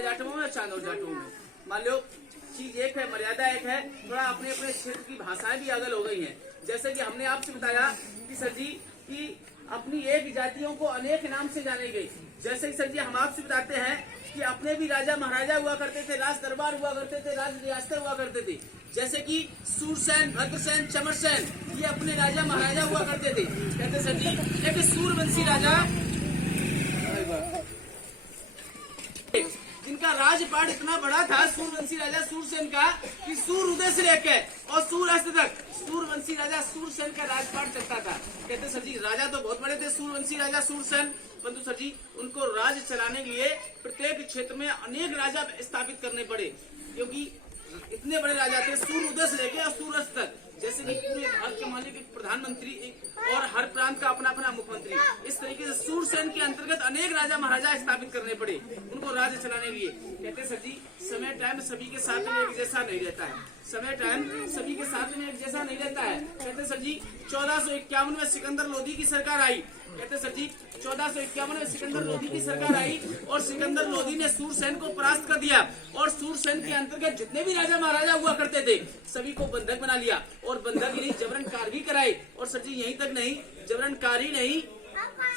जाटों में चांदोर जाटों में मान लो चीज एक है, मर्यादा एक है, थोड़ा अपने अपने क्षेत्र की भाषाएं भी अलग हो गई हैं। जैसे कि हमने आपसे बताया कि सर जी कि अपनी एक जातियों को अनेक नाम से जाने गई। जैसे कि सर जी हम आपसे बताते हैं कि अपने भी राजा महाराजा हुआ करते थे, राज दरबार हुआ करते थे, राज रियासतें हुआ करते थे। जैसे कि सूरसेन, भद्रसेन, चमरसेन, ये अपने राजा महाराजा हुआ करते थे। कहते सर जी एक सूरवंशी राजा जिनका राजपाट इतना बड़ा था, सूरवंशी राजा सूरसेन का, कि सूर उदय से लेकर और सूर अस्त तक सूरवंशी राजा सूरसेन का राजपाट चलता था। कहते सर जी राजा तो बहुत बड़े थे सूरवंशी राजा सूरसेन, परंतु सर जी उनको राज चलाने के लिए प्रत्येक क्षेत्र में अनेक राजा स्थापित करने पड़े, क्योंकि इतने बड़े राजा थे सूर उदय से लेकर और सूर अस्त तक। जैसे कि पूरे भारत के मालिक एक प्रधानमंत्री और हर प्रांत का अपना अपना मुख्यमंत्री, इस तरीके से सूरसेन के अंतर्गत अनेक राजा महाराजा स्थापित करने पड़े उनको राज्य चलाने के लिए। कहते सर जी समय टाइम सभी के साथ में एक जैसा नहीं रहता है, समय टाइम सभी के साथ में एक जैसा नहीं रहता है। कहते सर जी 1451 में सिकंदर लोधी की सरकार आई। कहते सर जी 1451 में सिकंदर लोधी की सरकार आई और सिकंदर लोधी ने सूरसेन को परास्त कर दिया और सूरसेन के अंतर्गत जितने भी राजा महाराजा हुआ करते थे सभी को बंधक बना लिया और बंधक ही नहीं जबरन कार भी कराई। और सर जी यहीं तक नहीं, जबरन कार ही नहीं,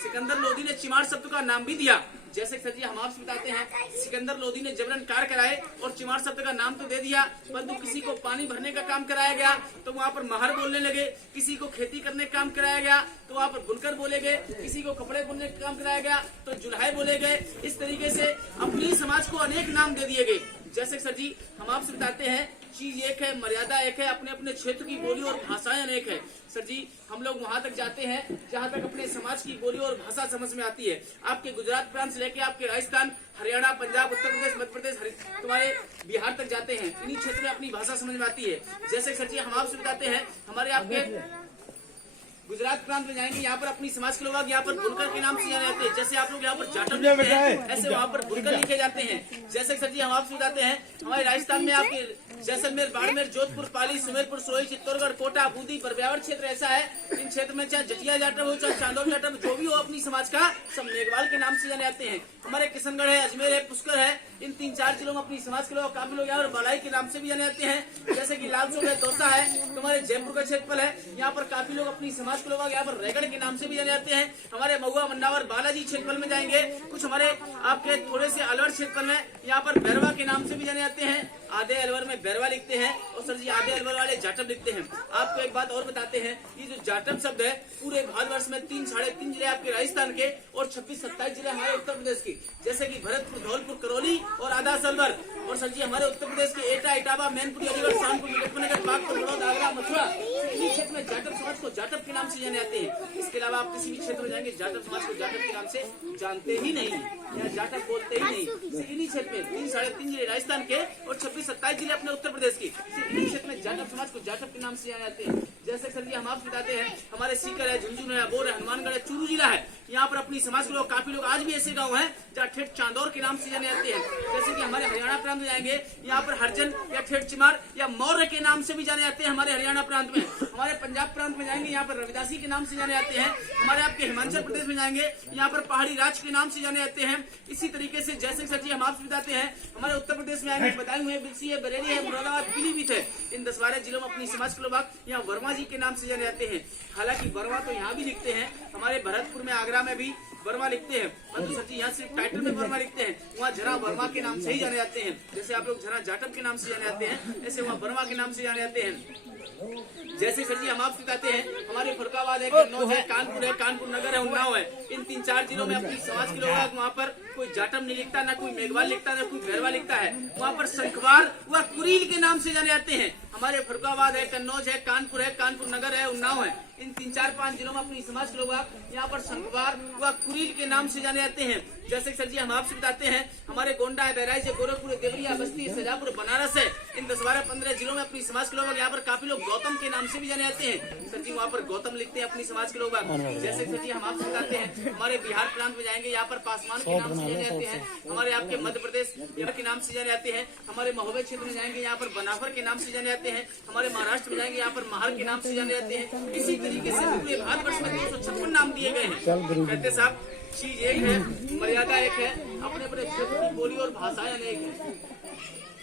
सिकंदर लोधी ने चिमार शब्द का नाम भी दिया। जैसे सर जी हम आपसे बताते हैं सिकंदर लोधी ने जबरन कार कराए और चिमार शब्द का नाम तो दे दिया, परंतु किसी को पानी भरने का काम कराया गया तो वहाँ पर महर बोलने लगे, किसी को खेती करने का काम कराया गया तो वहाँ पर बुनकर बोले गए, किसी को कपड़े बुनने का काम कराया गया तो जुल्हाए बोले गए। इस तरीके से अपनी समाज को अनेक नाम दे दिए गए। जैसे सर जी हम आपसे बताते हैं चीज एक है, मर्यादा एक है, अपने अपने क्षेत्र की बोली और भाषाएं अनेक है। सर जी हम लोग वहाँ तक जाते हैं जहाँ तक अपने समाज की बोली और भाषा समझ में आती है। आपके गुजरात प्रांत से लेके आपके राजस्थान, हरियाणा, पंजाब, उत्तर प्रदेश, मध्य प्रदेश, तुम्हारे बिहार तक जाते हैं, इन्हीं क्षेत्र में अपनी भाषा समझ में आती है। जैसे सर जी हम आपसे बताते हैं हमारे आपके गुजरात प्रांत में जाएंगे, यहाँ पर अपनी समाज के लोग यहाँ पर बुनकर के नाम से जाने जाते हैं। जैसे आप लोग यहाँ पर जाटव लिखते हैं ऐसे वहाँ पर बुनकर लिखे जाते हैं। जैसे सर जी हम आपसे बताते हैं हमारे राजस्थान में आपके जैसलमेर, बाड़मेर, जोधपुर, पाली, सुमेरपुर, सोई, चित्तौड़गढ़, कोटा, बूंदी, बरब्यावर क्षेत्र ऐसा है। इन क्षेत्र में चाहे जटिया जाटव हो, चाहे चांदोर जाटव, जो भी हो अपनी समाज का, सब मेघवाल के नाम से जाने जाते हैं। हमारे किशनगढ़ है, अजमेर है, पुष्कर है, इन 3-4 जिलों में अपनी समाज के लोग, काफी लोग यहाँ पर बालाई के नाम से भी जाने जाते हैं। जैसे कि लालचौक है, दौसा है, तुम्हारे जयपुर का क्षेत्रफल है, यहाँ पर काफी लोग अपनी समाज के लोग यहाँ पर रायगढ़ के नाम से भी जाने जाते हैं। हमारे महुआ, मंडावर, बालाजी क्षेत्रफल में जाएंगे, कुछ हमारे आपके थोड़े से अलवर क्षेत्रफल में यहाँ पर बैरवा के नाम से भी जाने जाते हैं। आधे अलवर में बैरवा लिखते हैं और सर जी आधे अलवर वाले जाटव लिखते हैं। आपको एक बात और बताते हैं, ये जो जाटव शब्द है पूरे भारतवर्ष में 3-3.5 जिले आपके राजस्थान के और 26-27 जिले हमारे उत्तर प्रदेश के, जैसे कि भरतपुर, धौलपुर, करौली और आधा सलवर। और सर जी हमारे उत्तर प्रदेश के एटा, इटावा, मैनपुरी, अलीगढ़, कानपुर, मुजफ्फरनगर, बागपत, बड़ौद, आगरा, मथुरा, इन्हीं क्षेत्र में जाटव समाज को जाटव के नाम से जाने जाते हैं। इसके अलावा आप किसी भी क्षेत्र में जाएंगे जाटव समाज को जाटव के नाम से जानते ही नहीं, या जाटव बोलते ही नहीं। इन्हीं क्षेत्र में 3-3.5 जिले राजस्थान के और 26-27 जिले अपने उत्तर प्रदेश की, इन्हीं क्षेत्र में जाटव समाज को जाटव के नाम से जाने जाते हैं। जैसे सर जी हम आपसे बताते हैं हमारे सीकर है, झुंझुनू है, बोर है, हनुमानगढ़ है, चूरू जिला है, यहाँ पर अपनी समाज के लोग, काफी लोग आज भी ऐसे गाँव हैं जहाँ ठेठ चांदौर के नाम से जाने जाते हैं। जैसे कि हमारे हरियाणा प्रांत में जाएंगे यहाँ पर हरजन या ठेठ चिमार या मौर्य के नाम से भी जाने जाते हैं हमारे हरियाणा प्रांत में। हमारे पंजाब प्रांत में जाएंगे यहाँ पर रविदासी के नाम से जाने जाते हैं। हमारे आपके हिमाचल प्रदेश में जाएंगे यहाँ पर पहाड़ी राज के नाम से जाने जाते हैं। इसी तरीके से जैसे सर जी हम आपसे बताते हैं हमारे उत्तर प्रदेश में आएंगे बदायूं है, बिलसी है, बरेली है, मुरादाबाद, पीलीभीत है, इन 10-12 जिलों में अपनी समाज के लोग यहाँ वर्मा जी के नाम से जाने जाते हैं। हालांकि वर्मा तो यहाँ भी लिखते हैं, हमारे भरतपुर में, आगरा में भी वर्मा लिखते हैं, परंतु सर जी यहाँ सिर्फ टाइटल में वर्मा लिखते हैं, वहाँ झरा वर्मा के नाम से ही जाने जाते हैं। जैसे आप लोग झरा जाटव के नाम से जाने जाते हैं ऐसे वहाँ वर्मा के नाम से जाने जाते हैं। जैसे सर जी हम आपसे बताते हैं हमारे फरुखाबाद है, कन्नौज है, कानपुर है, कानपुर नगर है, उन्नाव है, इन 3-4 जिलों में अपनी समाज के लोग वहाँ पर कोई जाटव नहीं लिखता, ना कोई मेघवाल लिखता, ना कोई बैरवा लिखता है, वहाँ पर शंखवार व कुरील के नाम से जाने जाते हैं। हमारे फरुखाबाद है, कन्नौज है, कानपुर है, कानपुर नगर है, उन्नाव है, इन 3-4-5 जिलों में अपनी समाज के लोग यहाँ पर शंखवार व कुरील के नाम से जाने जाते हैं। जैसे सर जी हम आपसे बताते हैं हमारे गोंडा है, बहराइच है, गोरखपुर है, देवरिया, बस्ती, शाजापुर, बनारस है, इन 10-12-15 जिलों में अपनी समाज के लोग यहाँ पर काफी लोग गौतम के नाम से भी जाने जाते हैं। सर जी वहाँ पर गौतम लिखते हैं अपनी समाज के लोग। जैसे सर जी हम आपसे बताते हैं हमारे बिहार प्रांत में जाएंगे यहाँ पर पासवान के नाम से जाने जाते हैं। हमारे आपके मध्य प्रदेश के नाम से जाने जाते हैं। हमारे महोबे क्षेत्र में जाएंगे यहाँ पर बनाफर के नाम से जाने जाते हैं। हमारे महाराष्ट्र में जाएंगे यहाँ पर महार के नाम से जाने जाते हैं। इसी तरीके से पूरे भारतवर्ष में 256 नाम दिए गए हैं। कहते साहब चीज एक है, मर्यादा एक है, अपने अपने क्षेत्र की बोली और भाषाएं अनेक है।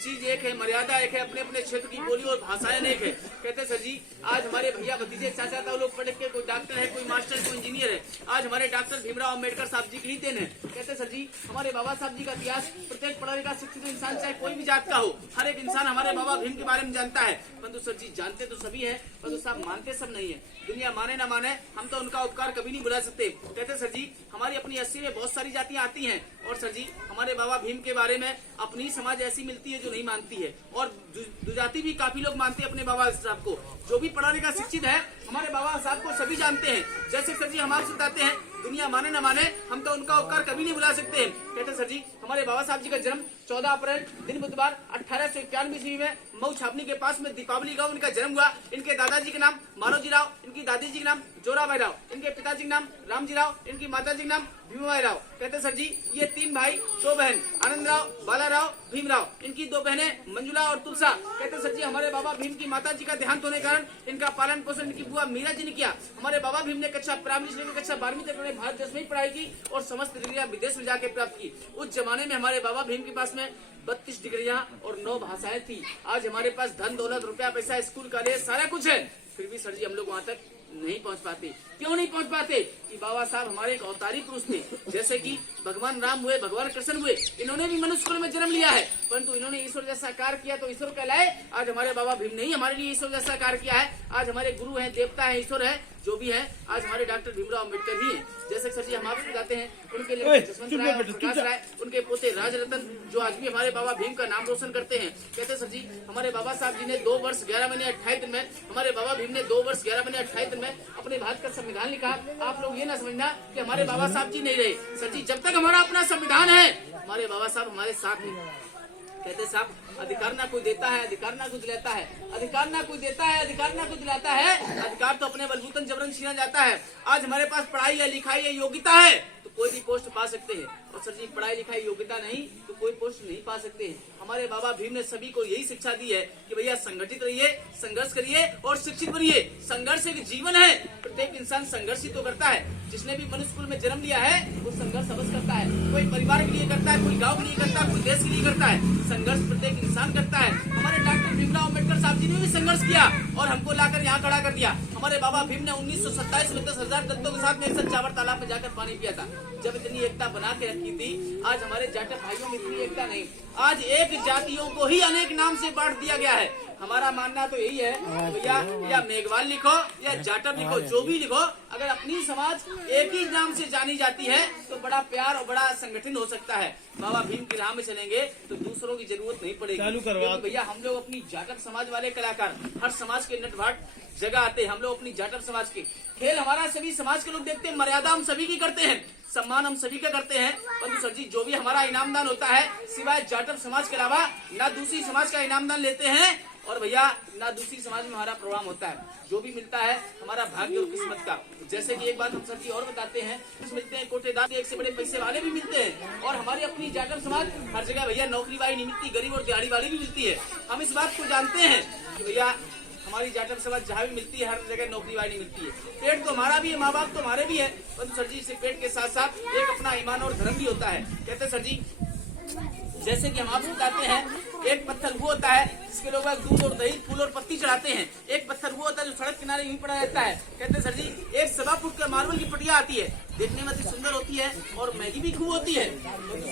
चीज एक है, मर्यादा एक है, अपने अपने क्षेत्र की बोली और भाषाएं अनेक है। कहते सर जी आज हमारे भैया भतीजे चाचा ताऊ लोग पढ़ के कोई डॉक्टर है, कोई मास्टर, कोई इंजीनियर है। आज हमारे डॉक्टर भीमराव अम्बेडकर साहब जी की ही देन है। कहते सर जी हमारे बाबा साहब जी का इतिहास प्रत्येक पढ़ा लिखा शिक्षित इंसान चाहे कोई भी जात का हो, हर एक इंसान हमारे बाबा भीम के बारे में जानता है। परंतु सर जी जानते तो सभी है, परंतु साहब मानते सब नहीं है। दुनिया माने ना माने, हम तो उनका उपकार कभी नहीं भुला सकते। कहते सर जी हमारी अपनी 80 में बहुत सारी जातियां आती हैं, और सर जी हमारे बाबा भीम के बारे में अपनी समाज ऐसी मिलती है जो नहीं मानती है, और दुजाति भी काफी लोग मानते हैं अपने बाबा साहब को। जो भी पढ़ा लिखा शिक्षित है हमारे बाबा साहब को सभी जानते हैं। जैसे सर जी हम आपसे बताते हैं, दुनिया माने न माने, हम तो उनका उपकार कभी नहीं भुला सकते हैं। कहते सर जी हमारे बाबा साहब जी का जन्म 14 अप्रैल दिन बुधवार 1891 ईस्वी में मऊ छावनी के पास में दीपावली गांव इनका जन्म हुआ। इनके दादाजी के नाम मालोजी राव, इनकी दादी जी के नाम जोराबाई राव, इनके पिताजी के नाम रामजी राव, इनकी माता जी के नाम भीमाबाई राव। कहते सर जी ये 3 भाई 2 बहन, आनंद राव, बालाराव, भीमराव, इनकी 2 बहनें मंजुला और तुलसा। कहते सर जी हमारे बाबा भीम की माता जी का देहांत होने के कारण इनका पालन पोषण इनकी बुआ मीरा जी ने किया। हमारे बाबा भीम ने कक्षा प्राइमरी से लेकर कक्षा 12वीं तक उन्होंने भारत देश में ही पढ़ाई की और समस्त डिग्रियां विदेश में जाके प्राप्त की। उस जमाने में हमारे बाबा भीम के पास में 32 डिग्रियां और 9 भाषाएं थी। आज हमारे पास धन दौलत रुपया पैसा स्कूल कॉलेज सारा कुछ है, फिर भी सर जी हम लोग वहाँ तक नहीं पहुँच पाते। क्यों नहीं पहुँच पाते? कि बाबा साहब हमारे एक अवतारी पुरुष थे। जैसे कि भगवान राम हुए, भगवान कृष्ण हुए, इन्होंने भी मनुष्य कुल में जन्म लिया है, परंतु इन्होंने ईश्वर जैसा कार्य किया तो ईश्वर कहलाए। आज हमारे बाबा भीम ने ही हमारे लिए ईश्वर जैसा कार्य किया है। आज हमारे गुरु हैं, देवता है, ईश्वर है, जो भी है आज हमारे डॉक्टर भीमराव अम्बेडकर ही है। जैसे सर जी हम आपसे बताते हैं, उनके लिए जसवंत राय और प्रकाश राय, उनके पोते राजरतन, जो आज भी हमारे बाबा भीम का नाम रोशन करते हैं। कहते सर जी हमारे बाबा साहब जी ने 2 वर्ष 11 महीने 28 दिन में, हमारे बाबा भीम ने 2 वर्ष 11 महीने 28 दिन में अपने भारत का संविधान लिखा। आप लोग ये ना समझना कि हमारे बाबा साहब जी नहीं रहे। सर जी जब तक हमारा अपना संविधान है हमारे बाबा साहब हमारे साथ हैं। कहते साहब अधिकार ना कोई देता है, अधिकार ना कोई दिलाता है, अधिकार ना कोई देता है, अधिकार ना कोई दिलाता है, अधिकार तो अपने बलबूतन जबरन छीना जाता है। आज हमारे पास पढ़ाई है, लिखाई है, योग्यता है तो कोई भी पोस्ट पा सकते हैं, और सर जी पढ़ाई लिखाई योग्यता नहीं तो कोई पोस्ट नहीं पा सकते हैं। हमारे बाबा भीम ने सभी को यही शिक्षा दी है कि भैया संगठित रहिए, संघर्ष करिए और शिक्षित बनिए। संघर्ष एक जीवन है, प्रत्येक इंसान संघर्ष ही तो करता है। जिसने भी मनुष्य कुल में जन्म लिया है वो संघर्ष अवश्य करता है। कोई परिवार के लिए करता है, कोई गांव के लिए करता है, कोई देश के लिए करता है। संघर्ष प्रत्येक इंसान करता है। हमारे डॉक्टर भीमराव अम्बेडकर साहब जी ने भी संघर्ष किया और हमको लाकर यहाँ खड़ा कर दिया। हमारे बाबा भीम ने 1927 में 10,000 दत्तों के साथ में 1 तालाब में जाकर पानी पिया था। जब इतनी एकता बना के रखी थी, आज हमारे जाटक भाइयों में इतनी एकता नहीं। आज एक जातियों को ही अनेक नाम से बांट दिया गया है। हमारा मानना तो यही है भैया, या मेघवाल लिखो या जाटक लिखो, जो भी लिखो, अगर अपनी समाज एक ही नाम से जानी जाती है तो बड़ा प्यार और बड़ा संगठन हो सकता है। बाबा भीम की राह में चलेंगे तो दूसरों की जरूरत नहीं पड़ेगी। भैया हम लोग अपनी जाटक समाज वाले कलाकार, हर समाज के नटभाट जगह आते हैं। हम लोग अपनी जाटक समाज के खेल हमारा सभी समाज के लोग देखते हैं, मर्यादा हम सभी की करते हैं, सम्मान हम सभी का करते हैं। परंतु सर जी जो भी हमारा इनामदान होता है सिवाय जाटक समाज के अलावा ना दूसरी समाज का इनामदान लेते हैं, और भैया ना दूसरी समाज में हमारा प्रोग्राम होता है। जो भी मिलता है हमारा भाग्य और किस्मत का। जैसे कि एक बात हम सर जी और बताते हैं, कुछ मिलते हैं कोटेदार, एक से बड़े पैसे वाले भी मिलते हैं, और हमारी अपनी जाटक समाज हर जगह भैया नौकरी वाली नहीं मिलती, गरीब और दिहाड़ी वाली भी मिलती है। हम इस बात को जानते हैं कि भैया हमारी जाटक समाज जहाँ भी मिलती है हर जगह नौकरी वाली मिलती है। पेट तो हमारा भी है, माँ बाप तो हमारे भी है, परंतु सर जी इसे पेट के साथ साथ एक अपना ईमान और धर्म भी होता है। कहते सर जी जैसे कि हम आपसे बताते हैं, एक पत्थर वो होता है जिसके लोग दूध और दही, फूल और पत्ती चढ़ाते हैं। एक पत्थर वो होता है जो सड़क किनारे यूं पड़ा रहता है। कहते हैं सर जी एक 1.25 फुट का मार्बल की पटिया आती है, देखने में अति सुंदर होती है और महंगी भी खूब होती है।